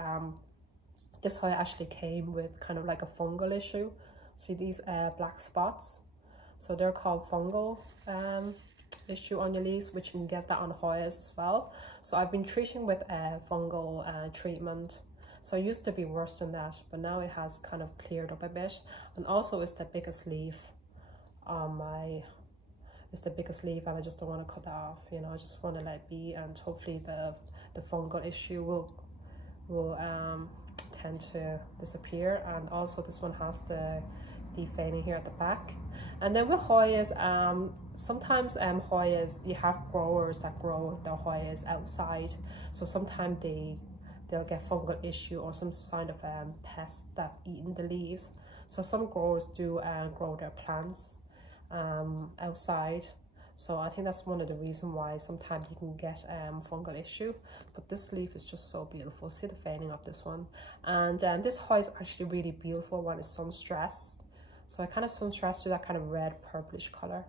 this Hoya actually came with kind of like a fungal issue. See these black spots? So they're called fungal issue on your leaves, which you can get that on Hoyas as well. So I've been treating with fungal treatment. So it used to be worse than that, but now it has kind of cleared up a bit. And also it's the biggest leaf on it's the biggest leaf, and I just don't want to cut that off. You know, I just want to let it be, and hopefully the fungal issue will tend to disappear. And also this one has the veining here at the back. And then with Hoyas, sometimes Hoyas, you have growers that grow their Hoyas outside, so sometimes they'll get fungal issue or some kind of pest that eaten the leaves. So some growers do grow their plants outside. So I think that's one of the reasons why sometimes you can get fungal issue. But this leaf is just so beautiful. See the veining of this one. And this Hoya is actually really beautiful when it's sun stressed. So I kind of sun stressed to that kind of red purplish color.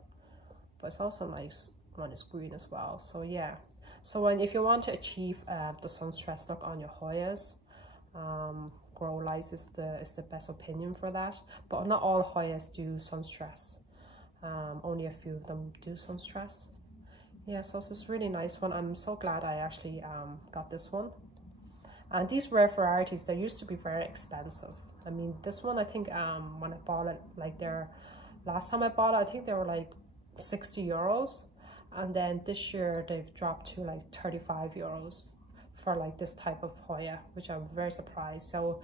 But it's also nice when it's green as well. So yeah. So if you want to achieve the sun stress look on your Hoyas, Grow Lights is the best opinion for that. But not all Hoyas do sun stress. Only a few of them do sun stress. Yeah, so it's this really nice one. I'm so glad I actually got this one. And these rare varieties, they used to be very expensive. I mean, this one, I think when I bought it, like last time I bought it, I think they were like 60 euros. And then this year they've dropped to like 35 euros for like this type of Hoya, which I'm very surprised. So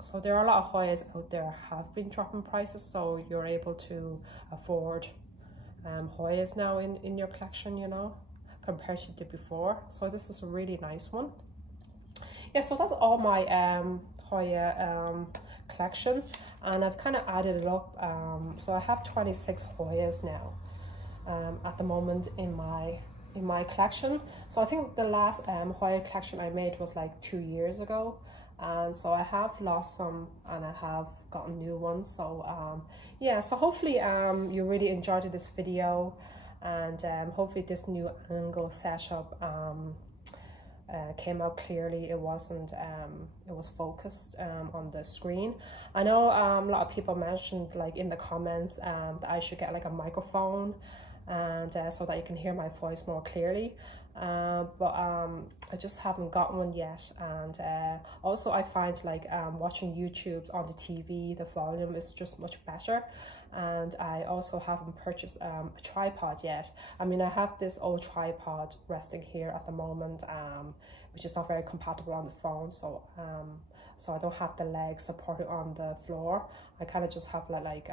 so there are a lot of Hoyas out there have been dropping prices, so you're able to afford Hoyas now in your collection, you know, compared to before. So this is a really nice one. Yeah, so that's all my Hoya collection, and I've kind of added it up. So I have 26 Hoyas now at the moment in my collection. So I think the last Hoya collection I made was like 2 years ago. And so I have lost some and I have gotten new ones. So yeah, so hopefully you really enjoyed this video, and hopefully this new angle setup came out clearly. It wasn't it was focused on the screen. I know a lot of people mentioned like in the comments that I should get like a microphone, and so that you can hear my voice more clearly. But I just haven't got one yet. And also I find like watching YouTube on the TV, the volume is just much better. And I also haven't purchased a tripod yet. I mean, I have this old tripod resting here at the moment, which is not very compatible on the phone. So so I don't have the legs supported on the floor. I kind of just have like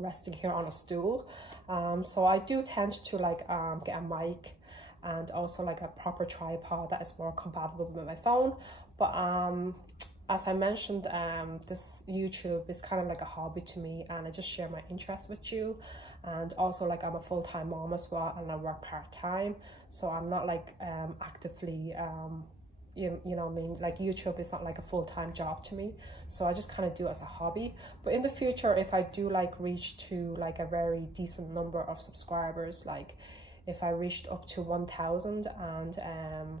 resting here on a stool. So I do tend to like get a mic and also like a proper tripod that is more compatible with my phone. But as I mentioned, this YouTube is kind of like a hobby to me, and I just share my interest with you. And also like I'm a full-time mom as well, and I work part-time, so I'm not like actively you know, I mean, like YouTube is not like a full-time job to me, so I just kind of do it as a hobby. But in the future, if I do like reach to like a very decent number of subscribers, like if I reached up to 1,000 and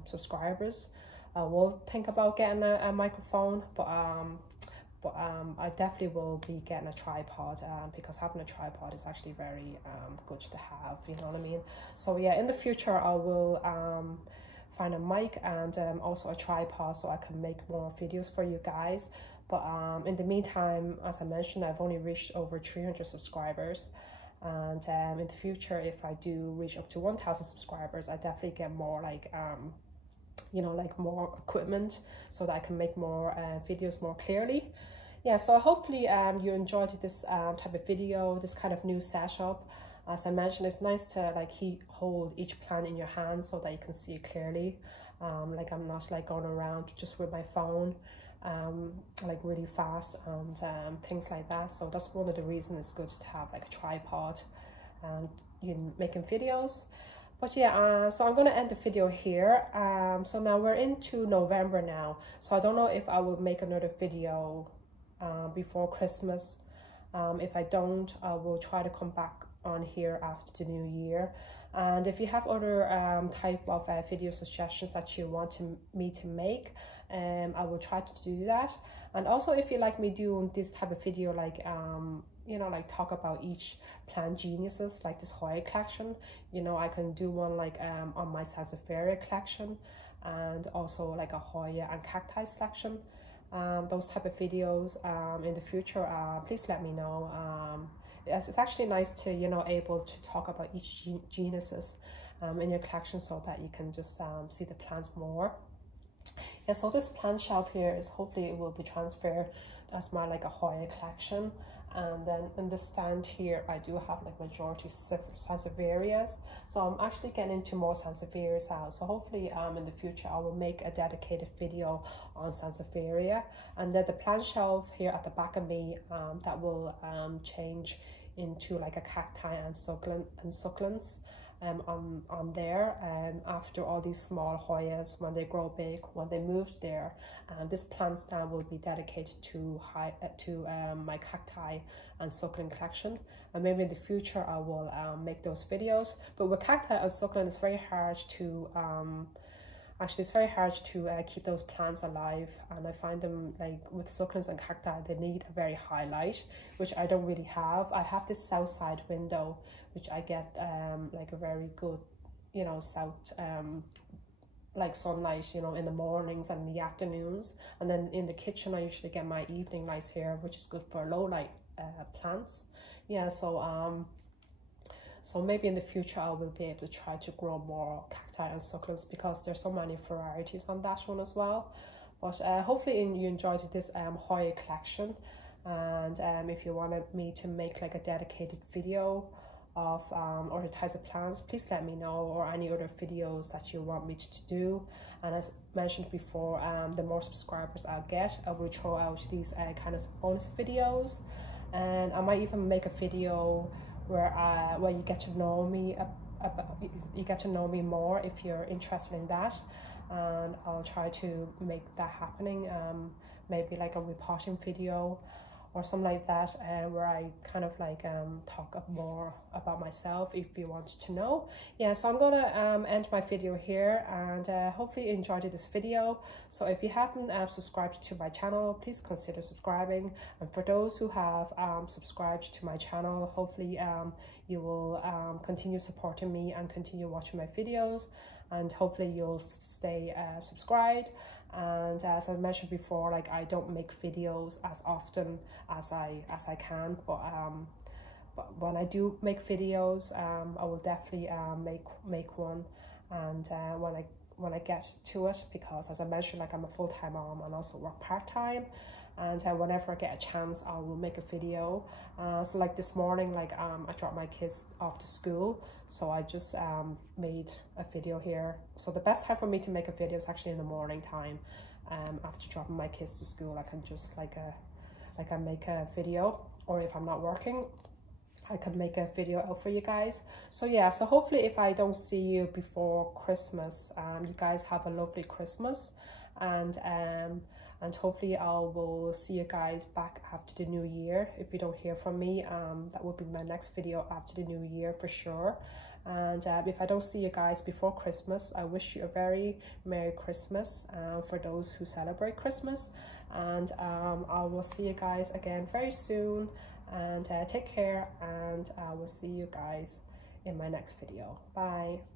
subscribers, I will think about getting a microphone. But I definitely will be getting a tripod, because having a tripod is actually very good to have, you know what I mean. So yeah, in the future I will find a mic and also a tripod so I can make more videos for you guys. But in the meantime, as I mentioned, I've only reached over 300 subscribers, and in the future, if I do reach up to 1,000 subscribers, I definitely get more like you know, like more equipment so that I can make more videos more clearly. Yeah, so hopefully you enjoyed this type of video, this kind of new setup. As I mentioned, it's nice to like hold each plant in your hand so that you can see it clearly. Like I'm not like going around just with my phone like really fast and things like that. So that's one of the reasons it's good to have like a tripod and you making videos. But yeah, so I'm going to end the video here. So now we're into November now, so I don't know if I will make another video before Christmas. If I don't, I will try to come back on here after the new year. And if you have other type of video suggestions that you want me to make, I will try to do that. And also, if you like me doing this type of video, like you know, like talk about each plant geniuses, like this Hoya collection, you know, I can do one like on my Sansevieria collection, and also like a Hoya and cacti selection. Those type of videos in the future, please let me know. It's actually nice to, you know, able to talk about each genuses in your collection so that you can just see the plants more. Yeah, so this plant shelf here is hopefully it will be transferred as my like a Hoya collection. And then in the stand here, I do have like majority Sansevierias. So I'm actually getting into more Sansevierias out. So hopefully in the future, I will make a dedicated video on Sansevieria. And then the plant shelf here at the back of me, that will change into like a cacti and succulents on there. And after all these small Hoyas, when they grow big, when they moved there, this plant stand will be dedicated to my cacti and succulent collection. And maybe in the future I will make those videos. But with cacti and succulent, it's very hard to actually it's very hard to keep those plants alive, and I find them like with succulents and cacti, they need a very high light, which I don't really have. I have this south side window, which I get like a very good, you know, south like sunlight, you know, in the mornings and in the afternoons. And then in the kitchen I usually get my evening lights here, which is good for low light plants. Yeah, so maybe in the future I will be able to try to grow more cacti and succulents, because there's so many varieties on that one as well. But hopefully you enjoyed this Hoya collection. And if you wanted me to make like a dedicated video of other types of plants, please let me know, or any other videos that you want me to do. And as mentioned before, the more subscribers I get, I will throw out these kind of bonus videos. And I might even make a video where you get to know me you get to know me more if you're interested in that, and I'll try to make that happening. Maybe like a repotting video or something like that, where I kind of like talk more about myself if you want to know. Yeah, so I'm gonna end my video here, and hopefully you enjoyed this video. So if you haven't subscribed to my channel, please consider subscribing. And for those who have subscribed to my channel, hopefully you will continue supporting me and continue watching my videos, and hopefully you'll stay subscribed. And as I mentioned before, like I don't make videos as often as I can, but when I do make videos, I will definitely make one. And when I get to it, because as I mentioned, like I'm a full-time mom and also work part-time, and whenever I get a chance, I will make a video. So like this morning, like I dropped my kids off to school, so I just made a video here. So the best time for me to make a video is actually in the morning time. After dropping my kids to school, I can just I make a video, or if I'm not working, I can make a video out for you guys. So yeah, so hopefully if I don't see you before Christmas, you guys have a lovely Christmas. and hopefully I will see you guys back after the new year. If you don't hear from me, that will be my next video after the new year for sure. And if I don't see you guys before Christmas, I wish you a very Merry Christmas for those who celebrate Christmas. And I will see you guys again very soon. And take care, and I will see you guys in my next video. Bye.